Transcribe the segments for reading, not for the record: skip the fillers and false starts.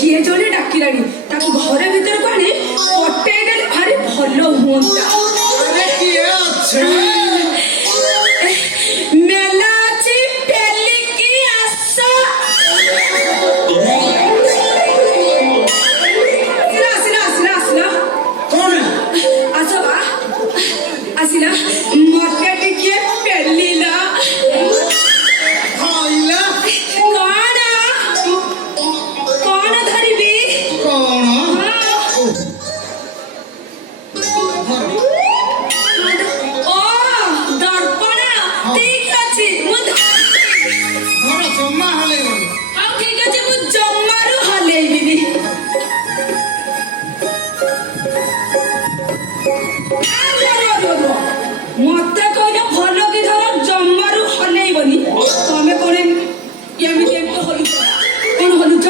किए जड़े डाकिलानी घर भीतर को आने पटेई देले भारी भल हुंता। अरे किए अच्छे मेला अछि पेली की आसा आसिला कौन आसबा आसिला मटे टिके पेलीला खाइला कौन धरिबी कौन ओ दर्पण ठीक अछि घर जमा हले हाँ ठीक अछि मु जम्मारु हलेइबिनी मते कहले भल कि धर जम्मारु हलेइबनी तमे कोने केमिति एमतो होई कोन हलुच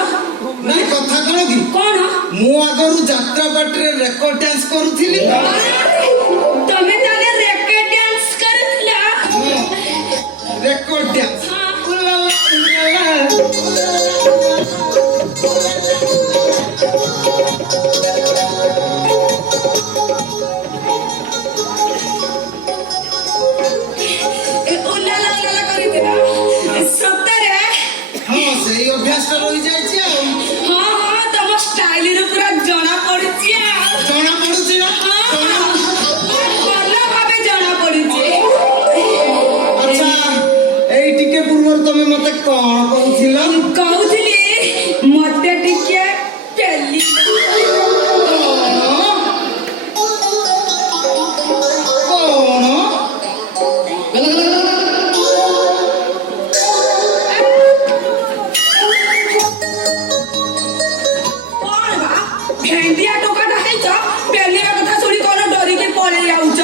नहीं कथा कଣ कि कोन मु आगरु यात्रा पार्टी रेकर्ड डांस करूथिली तमे ताले रेकेट डांस करथिला रेकर्ड डांस उल्ला करथिला सତରେ हाँ से अभ्यास रही जाइए हाँ हाँ तम स्टाइल रे पूरा जଣା पड़छि जना पड़ुछि ना ଭଲ ଭାବେ ଜଣା ପଡୁଛି अच्छा एई टिके पूर्व तमे मते कोन कहूथिला କହୁଥିଲି ମତେ ଟିକେ ପେଲି କଣ ବା ଭେଣ୍ଡିଆ ଟୋକାଟା ହେଇଛ ପେଲିବା କଥା ଶୁଣି କଣ ଡରିକି ପଳେଇ ଯାଉଛ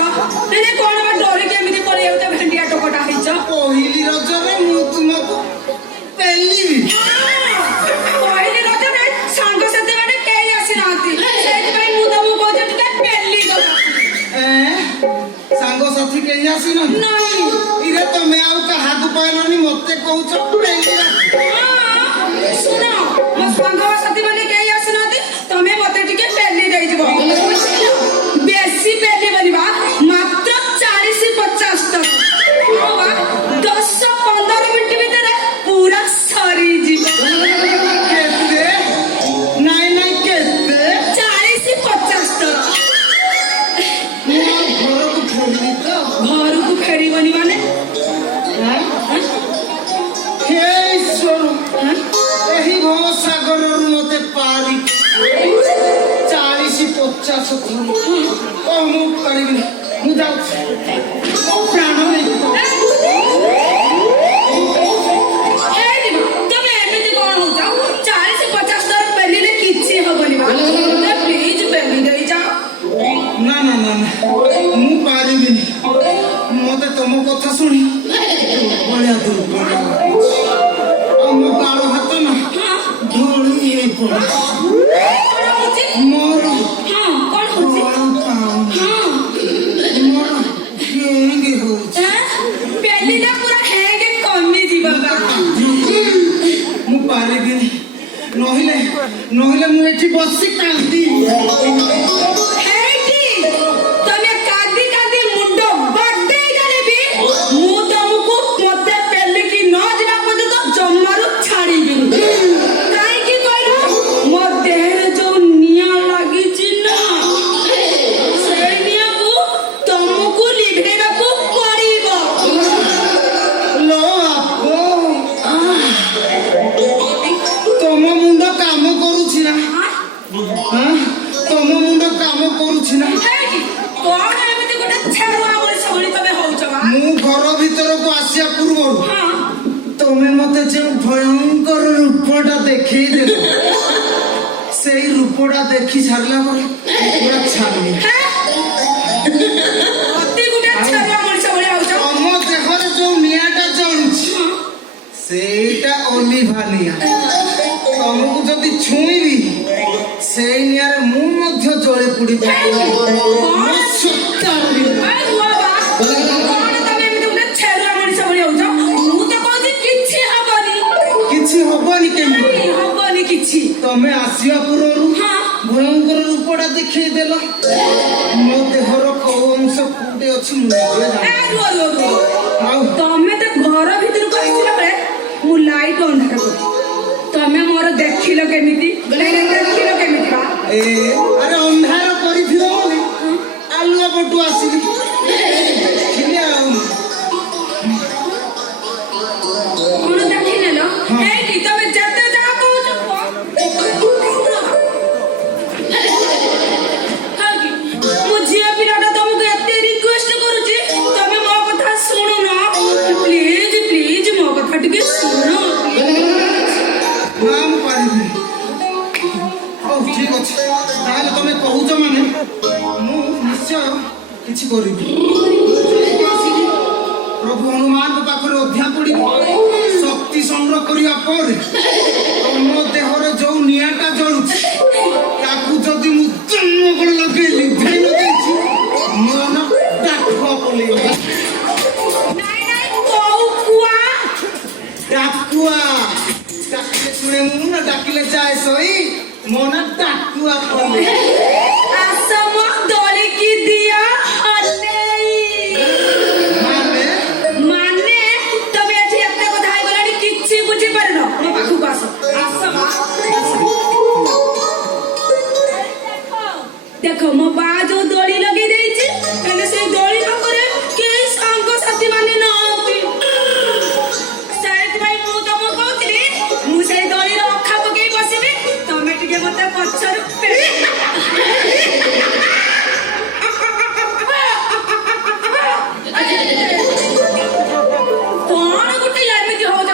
ନାଇଁ କଣ ବା ଡରିକି ଏମିତି ପଳେଇ ଯାଉଛ ଭେଣ୍ଡିଆ ଟୋକାଟା ହେଇଛ पहिली रजरे मु तुमको पेलिबी କହିଲି ରଜରେ ସାଙ୍ଗସାଥି ମାନେ କେହି ଆସିନାହାନ୍ତି ସେଇଥିପାଇଁ ମୁଁ ତମକୁ କହୁଛି ଟିକେ ପେଲି ଦବା सांग साथी के आसी न ନାଇଁ इरे तमे आउ कहाकु पाइलनी मते कहउछ पेलिबा ଶୁଣ ମୋ ସାଙ୍ଗସାଥି ମାନେ କେହି ଆସିନାହାନ୍ତି ତମେ ମତେ ଟିକେ ପେଲି ଦେଇଯିବ ବେଶୀ ପେଲିବନି ବା ମାତ୍ର 40-50 ଟଙ୍କା ହଁ ବା 10-15 ମିନିଟ୍ ଭିତରେ ପୁରା ସରିଯିବ केते नाइ नाइ केते 40-50 ଟଙ୍କା मु घर को फेरली तो ଘରକୁ ଫେରିବନି ମାନେ हे ईश्वर एही भव सागर मते पारी 40-50 थी ओ मु परिबिनी मु जाउ मो प्राण नहीं ତମେ ଏମିତି କଣ ହଉଛ 40-50 ଥର ପେଲିଲେ କିଛି ହବନି ବା ପ୍ଲିଜ ପେଲି ଦେଇଯାଅ ना ना ना ना मु पारिबिनी मते तम कथा सुनी बढिया दुर्बल आ मो कालो हाथ ना ढोली हे पड़ କଣ ହଉଛି मोर ହଁ କଣ ହଉଛି ହଁ मोर हेंगे हो ପେଲିଲେ ପୁରା ହେଙ୍ଗେ କମିଯିବ ବା मु पारिबिनी नहिले नहिले मु एठी बसी कांदी ହେଇଟି ତମେ କାନ୍ଦି କାନ୍ଦି ମୁଣ୍ଡ ବଡେଇ ଦେଲେବି ମୁଁ ତମକୁ ମତେ ପେଲିକି ନ ଯିବା ପର୍ଯ୍ୟନ୍ତ ଜମାରୁ ଛାଡ଼ିବିନି କାହିଁକି କହିଲ ମୋ ଦେହରେ ଯୋଉ ନିଆଁ ଲାଗିଛି ନା ସେଇ ନିଆଁକୁ ତମକୁ ଲିଭେଇବାକୁ ପଡିବ लो आपो तम मुंड काम करूछि ना हां तम मुंड काम करूछि ना ହେଇଟି କଣ ଏମିତି ଗୋଟେ ଛେରୁଆ ମଣିଷ ଭଳି ତମେ ହଉଛ ବା मु घर भीतर को आसिया पूर्व ହଁ तमे मते जे भयंकर रूप ରୂପଟା ଦେଖେଇ ଦେଲ ସେଇ ରୂପଟା ଦେଖି ସାରିଲା ପରେ ପୁରା ଛାଡି ଅତି ଗୋଟେ ଛାଡିଆ ମଣିଷ ଭଳିଆ ହଉଛ। ତମ ଦେହରେ ଯୋଉ ନିଆଁଟା ଜଳୁଛି ସେଇଟା ଅଲିଭା ନିଆଁ। ତମକୁ ଯଦି ଛୁଇଁବି ସେଇ ନିଆଁରେ ମୁଁ ମଧ୍ୟ ଜଳି ପୋଡି ପାରିବି। କିଛି ହବନି କେମିତି? ହବନି କିଛି। ତମେ ଆସିବା ପୂର୍ବରୁ ଭୟଙ୍କର ରୂପଟା ଦେଖେଇ ଦେଲ। ମୋ ଦେହର କୋଉ ଅଂଶ କୋଉଠି ଅଛି ମୁଁ ନିଜେ ଜାଣିନି। ଆଉ ତମେ ତ ଘର ଭିତରକୁ ଆସିଲା ବେଳେ ମୁଁ ଲାଇଟ୍ ଅନ୍ଧାର କଲି। ତମେ ମୋର ଦେଖିଲ କେମିତି? ଦେଖିଲ କେମିତି ବା? ଆରେ ଅନ୍ଧାର କରିଥିଲ ବୋଲି ଆଲୁଆ ପଟୁ ଆସିଲି ଦେଖିଲି ଆଉ। କଣ ଦେଖିନେଲ? ଏଇଠି ତମେ ଯେତେ ଯାହା କହୁଛ ମୋ ଝିଅ ପିଲାଟା ତମକୁ ଏତେ ରିକ୍ୱେଷ୍ଟ କରୁଛି ତମେ ମୋ କଥା ଶୁଣୁନ। ପ୍ଲିଜ ପ୍ଲିଜ ମୋ କଥା ଟିକେ ଶୁଣ। ନା ମୁଁ ପାରିବିନି। ହଉ ଠିକ ଅଛି ତାହେଲେ ତମେ କହୁଛ ମାନେ ମୁଁ ନିଶ୍ଚୟ କିଛି କରିବି। ଆସିକି ପ୍ରଭୁ ହନୁମାନଙ୍କ ପାଖରେ ଅଧ୍ୟା ପଡିବି। ଶକ୍ତି ସଂଗ୍ରହ କରିବା ପରେ ତମ ଦେହରେ ଯୋଉ ନିଆଁଟା ଜଳୁଛି ତାକୁ ଯଦି ମୁଁ ଜନ୍ମ କରି ଲଗେଇ ଲିଭେଇ ଲଗେଇଛି ମୋ ନା ଡାକୁଆ ପଲେଇବ। ନାଇଁ ନାଇଁ କୋଉ କୁଆ? ଡାକୁଆ ଡାକିଲେ ଶୁଣେ ମୁଁ ନା ଡାକିଲେ ଯାଏ ସଇ ମୋ ନା ଡାକୁଆ ପଲେଇ। ଆସ ମୋ ଦଳିକି ଦିଅ ହଲେଇ। ମାନେ ତମେ ଏଠି ଏତେ କଥା ହେଇଗଲାଣି କିଛି ବୁଝିପାରିନ। ମୋ ପାଖକୁ ଆସ। ଆସ ମା। ଦେଖ ମୋ ବା ଯୋଉ ଦୋଳି ଲଗେଇ ଦେଇଛି ହେଲେ ସେଇ ଦୋଳି ପାଖରେ କେହି ସାଙ୍ଗସାଥି ମାନେ ନାହାନ୍ତି। ସେଇଥିପାଇଁ ମୁଁ ତମକୁ କହୁଥିଲି ମୁଁ ସେଇ ଦୋଳିର ଅଖା ପକେଇ ବସିବି ତମେ ଟିକେ ମତେ ପଛରୁ କଣ ଗୋଟେ ଏମିତି ହଉଛ?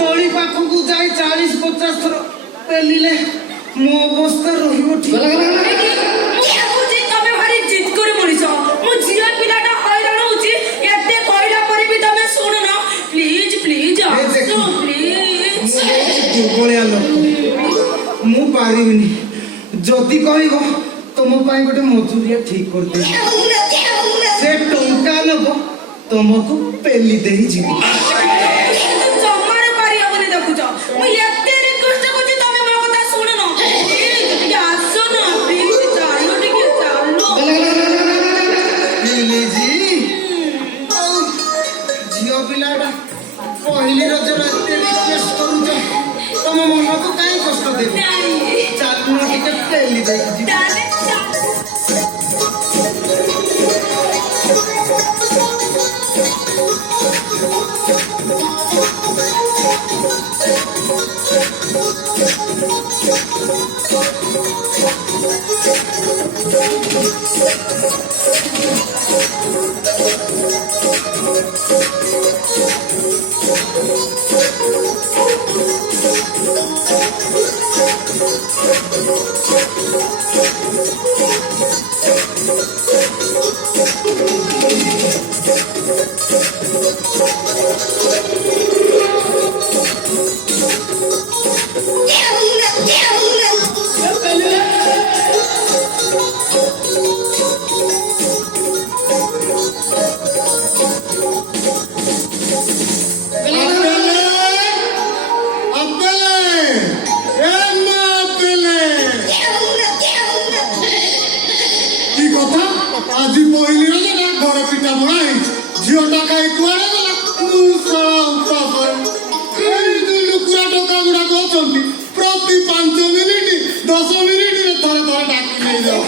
ଦୋଳି ପାଖକୁ ଯାଇ 40-50 ଥର ପେଲିଲେ ମୋ ଅବସ୍ଥା ରହିବ ଠିକ। ତମେ ଭାରି ଜିଦକରି ମଣିଷ। ମୋ ଝିଅ ପିଲାଟା ହଇରାଣ ହଉଛି ଏତେ କହିଲା ପରେ ବି ତମେ ଶୁଣୁନ। Please please please. ଦୁର୍ବଳିଆ ଲୋକ ମୁଁ ପାରିବିନି। ଯଦି କହିବ ତମ ପାଇଁ ଗୋଟେ ମଜୁରିଆ ଠିକ କରିଦେବି। ସେ ଟଙ୍କା ନବ ତମକୁ ପେଲି ଦେଇ ଯିବ। ଜମାରେ ପାରିହବନି ଦେଖୁଛ। ମୁଁ ଏତେ ରିକ୍ୱେଷ୍ଟ କରୁଛି ତମେ ମୋ କଥା ଶୁଣୁନ। ଟିକେ ଆସ ନା ପ୍ଲିଜ। ଚାଲ ଟିକେ ଚାଲ। ଝିଅ ପିଲାଟା ପହିଲି ରଜରେ ଏତେ ରିକ୍ୱେଷ୍ଟ କରୁଛ ତମ ମନକୁ କାହିଁ କଷ୍ଟ ଦେବ? ଚାଲୁନ ଟିକେ ପେଲି ଦେଇକି ଯିବ। আজি পহিলি রোজে না ঘরে পিঠা বড়া হয়েছে ঝিওটা খাই কুয়ারে গলা এই দুই লুকুরা টোকা গুড়াক অଛନ୍ତି প্রতি 5 মিনিট 10 মিনিটরে থরে থরে ডাকি নিয়ে যাও।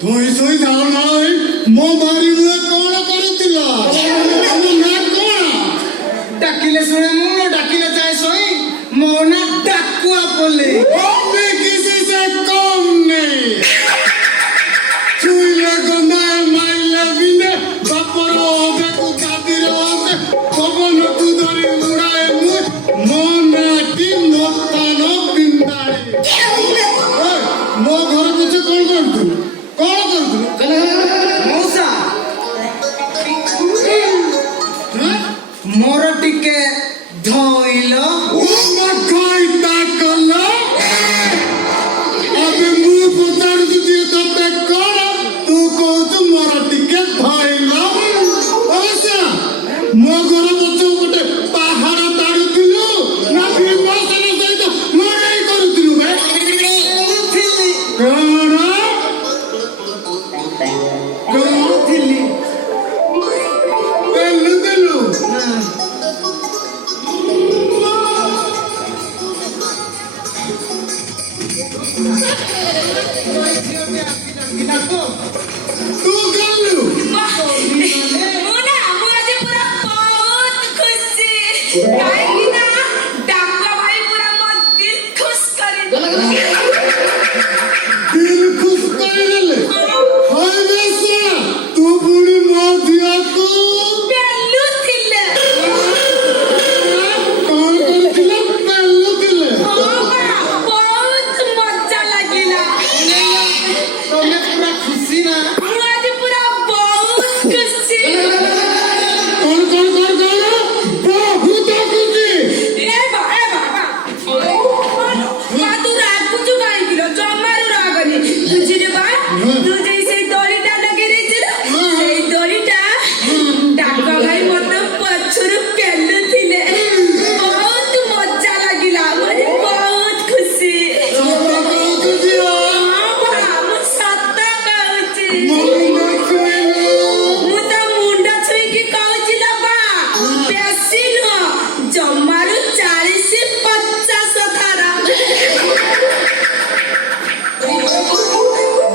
ধুই সই যাও না মো বাড়ি ଘର ପଛ ଗୋଟେ ପାହାଡ ତାଡୁଥିଲୁ ନା ଭୀମସେନ ସହିତ ଲଢେଇ କରୁଥିଲୁ ବେ? କଣ ଥିଲି ପେଲୁଥିଲୁ? ତୁ ଗଲୁ? ମୁଁ ନା ମୁଁ ଆଜି ପୁରା ବହୁତ ଖୁସି କାହିଁକି ନା ଡାକ ଭାଇ ପୁରା ମୋ ଦିଲ ଖୁସ କରିଦେଲେ। ଦିଲ ଖୁସ କରିଦେଲେ? ହାୟ ବେ ଶଳା, ତୁ ପୁଣି ମୋ ଝିଅକୁ ପେଲୁଥିଲେ। କଣ କରୁଥିଲେ? ପେଲୁଥିଲେ? ବହୁତ ମଜା ଲାଗିଲା। ତମେ ପୁରା ଖୁସି ନା? ମୁଁ ଆଜି ପୁରା ବହୁତ ଖୁସି। କଣ ବହୁତ ଖୁସି? ଏ ବାବା ମା ତୁ ରାଗୁଛୁ କାହିଁକି ଲୋ? ଜମାରୁ ରାଗନି ବୁଝିଲେ ବା। ତୁ ଯେ ସେଇ ଦড়ିଟା ଲଗେଇ ଦେଇଥିଲୁ ସେଇ ଦড়ିଟା ଡାକ ଭାଇ ମତେ ପଛରୁ ପେଲୁଥିଲେ। ବହୁତ ମଜା ଲାଗିଲା। ମୁଁ ଆଜି ବହୁତ ଖୁସି। ସତ କହୁଛୁ ଝିଅ? ହଁ ବା, ମୁଁ ସତ କହୁଛି। ମୁଣ୍ଡ ଛୁଇଁଲୁ? ମୁଁ ତା ମୁଣ୍ଡ ଛୁଇଁକି କହୁଛି ଲୋ ବା, ବେଶୀ ନୁହଁ ଜମାରୁ 40-50 ଥର।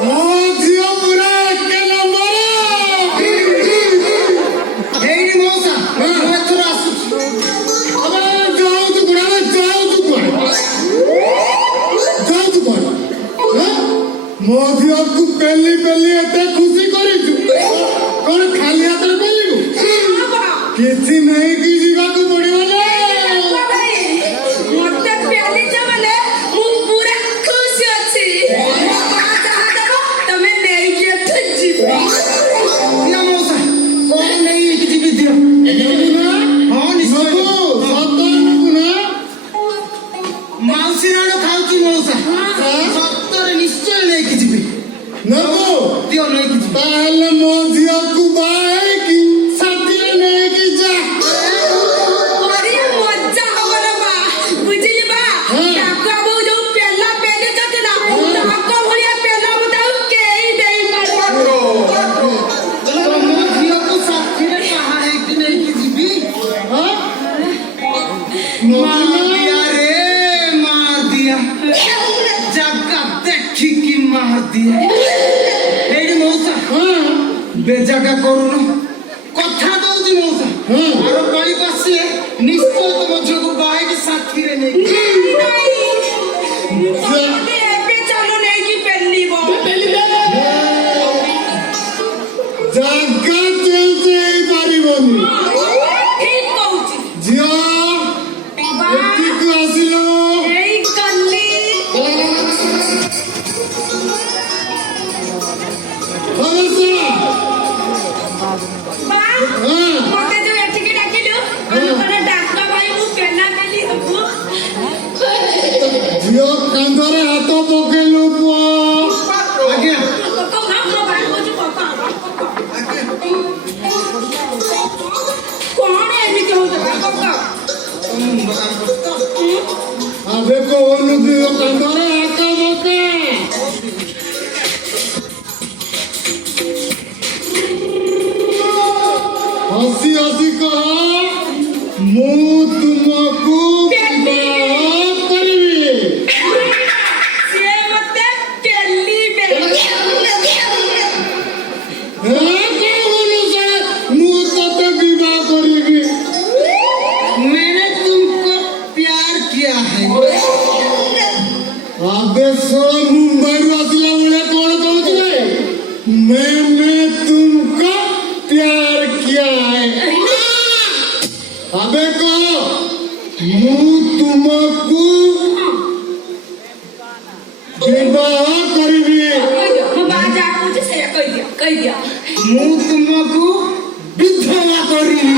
ମୋ ଝିଅ ପୁରା ଏକେ ନମ୍ବର। ଏଇଠି ମଉସା ମୁଁ ଏଥର ଆସୁଛି। ଆବେ ଯାଉଛୁ କୁଆଡେ? ମୋ ଝିଅକୁ ପେଲି ଏତେ ଖୁସି କରିଛୁ, କଣ ଖାଲି ହାତରେ ପେଲିବୁ? କିଛି ନେଇକି ଯିବାକୁ ପଡିବ ନା? ଡାକ ଭାଇ ମତେ ପେଲିଛ ମାନେ ମୁଁ ପୁରା ଖୁସି ଅଛି। ମା ଯାହା ଦେବ ତମେ ନେଇକି ଏଠୁ ଯିବ। ଦିଅ ମଉସା, କଣ ନେଇକି ଯିବି ଦିଅ। ନେବୁ ନା? ହଁ ନିଶ୍ଚୟ। ନେବୁ? ସତରେ ନେବୁ ନା? ମାଉସୀ ରାଣ ଖାଉଛି ମଉସା। ସତରେ ନିଶ୍ଚୟ ନେଇକି ଯିବି। ନେବୁ? ଦିଅ ନେଇକି ଯିବି। ତାହେଲେ ମୋ ଝିଅକୁ ବାହା ହେଇକି ସାଥିରେ ନେଇକି ଯା। ବଢିଆ ମଜା ହବ ଲୋ ବା, ବୁଝିଲି ବା। ଡାକ ବୋଉ ଯୋଉ ପେଲା ପେଲିଛନ୍ତି ନା ତାଙ୍କ ଭଳିଆ ପେଲା ମୁଁ ତାକୁ କେହି ଦେଇପାରିବନି। ତମ ଝିଅକୁ ସାଥିରେ ବାହାହେଇକି ନେଇକି ଯିବି। ହଁ? ମାର ଦିଆ ରେ ମାର ଦିଆ, ଜାଗା ଦେଖିକି ମାର ଦିଆ। ଏଇଠି ମଉସା ବେଜାଗା କରୁନ, କଥା ଦଉଛି ମଉସା। ଆର ପାଳିକୁ ଆସିଲେ ନିଶ୍ଚୟ ତମ ଝିଅକୁ ବାହାହେଇକି ସାଥିରେ ନେଇକି ତମେ ଏବେ ଚାଲୁ ନେଇକି ପେଲିବ। ଜାଗା ଚେଞ୍ଜ ହେଇପାରିବନି। ଠିକ କହୁଛି ଝିଅ ବା। ଏଠିକୁ ଆସିଲ। ଏଇ ଗଲି હવે ଶୁଣ। ବା। ମତେ ଯୋଉ ଏଠିକି ଡାକିଲୁ ଆମେ ଡାକ ଭାଇ ମୁଁ ପେଲା ପେଲି ହବୁ। ଝିଅ କାନ୍ଧରେ ହାତ ପକେଇଲୁ ପୁଅ। ଆଜ୍ଞା କଣ ଏମିତି ହଉଛ ଆବେ କହୁନୁ ଝିଅ କାନ୍ଧରେ ହାତ ପକା। ହସି ହସି କହ, ମୁଁ ତୁମକୁ ବିବାହ କରିବି। ସିଏ ମତେ ପେଲିବେ। ମୁଁ ତତେ ବିବାହ କରିବି। मैंने तुमको प्यार किया है। ଆବେ ଶଳା ମୁମ୍ବାଇରୁ ଆସିଲା ବେଳେ କଣ କହୁଛୁ ରେ? मैंने तुमको प्यार किया है। ଆବେ କହ, ମୁଁ ତୁମକୁ ବିବାହ କରିବି। ମୋ ବା ଯାହା କହୁଛି ସେଇଆ କହିଦିଅ। ମୁଁ ତୁମକୁ ବିଧବା କରିବି।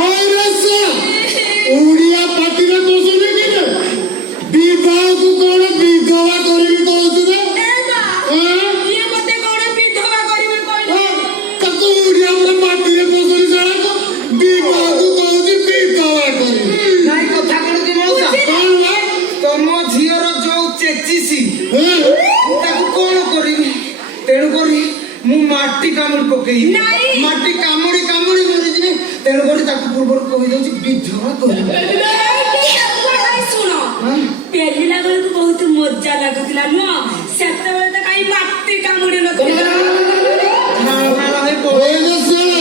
ଓରେ ଶଳା, ଓଡ଼ିଆ ପାଟିରେ ପଶୁନି କି ରେ? ବିବାହକୁ କଣ ବିଧବା କରିବି କହୁଛୁ ରେ? ଏ ବା, ହଁ? ଇଏ ମତେ କଣ ବିଧବା କରିବେ କହିଲେ? ତାକୁ ଓଡ଼ିଆ ରେ ପାଠ ମୁଁ ମାଟି କାମୁଡ଼ି ପକେଇବି ନାଇଁ। ମାଟି କାମୁଡ଼ି କାମୁଡ଼ି ମରିଯିବି ତେଣୁକରି ତାକୁ ପୂର୍ବରୁ କହିଦେଉଛି ବିଧବା କରିବି ଶୁଣ ପେଲିଲା ବେଳକୁ ବହୁତ ମଜା ଲାଗୁଥିଲା ନୁହଁ ସେତେବେଳେ ତ କାହିଁ ମାଟି କାମୁଡି ନଥିଲା ନାଳ ନାଳ ହେଇ ପଳେଇ କହିଲେ ଶୁଣ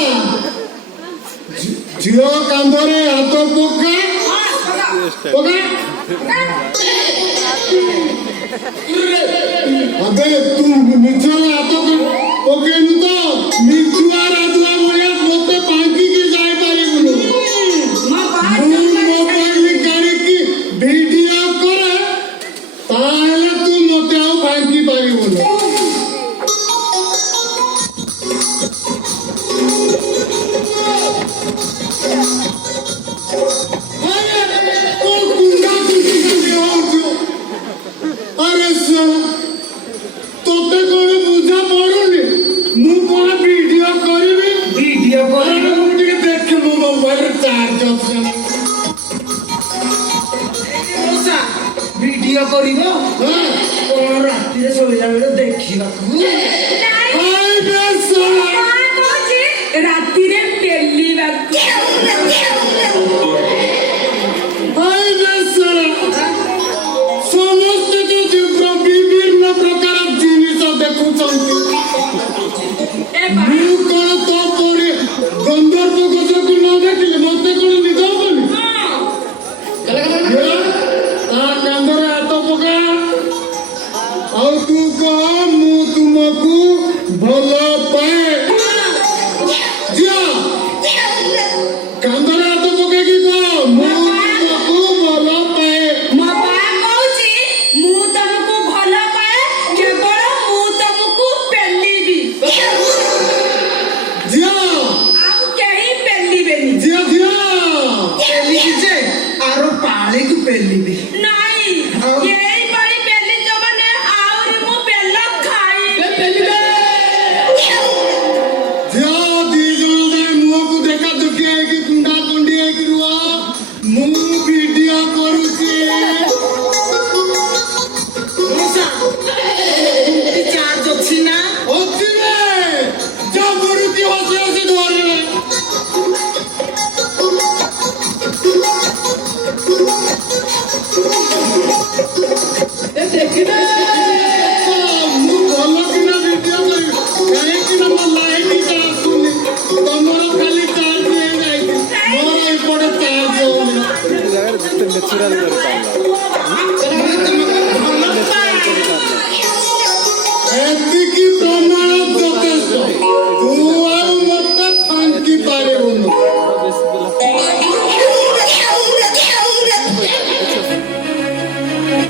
ଝିଅ କାନ୍ଧରେ ହାତ ପକା ପକା अबे तू मिछुआ हाथ पकेनु तो मिछुआ राजुआ भलिया मते पांकी के जाई पारिबुनु ମୋ ବାହା ମୁଁ ମୋବାଇल କାଢିକି ଭିଡିଓ କରେ ତାହେଲେ ତୁ ମତେ ଆଉ ପାंकी ପାରିବୁନି अरे साला तोते कोन बुझा पड़ुनी मु कोन वीडियो करबी ଭିଡିଓ अरे କରିବି मु टिके देख मो मोबाइल चार्ज ଅଛି ମଉସା ଭିଡିଓ କରିବ हां କଣ ରାତିରେ ଶୋଇଲା ବେଳେ ଦେଖିବାକୁ हाय बे साला ରାତିରେ ପେଲିବାକୁ हाय बे साला ସମସ୍ତେ ତ ଜିବ୍ର ବିଭିନ୍ନ ପ୍ରକାର ଜିନିଷ ଦେଖୁଛନ୍ତି ଏ ବାହା ମୁଁ କଣ ତ ପରି ଗନ୍ଧର୍ବ ଗଜକୁ ନ ଦେଖିଲି ମତେ କଣ ନିଦ ହବନି ତା କାନ୍ଧରେ ହାତ ପକା ଆଉ ତୁ କହ ମୁଁ ତୁମକୁ ଭଲ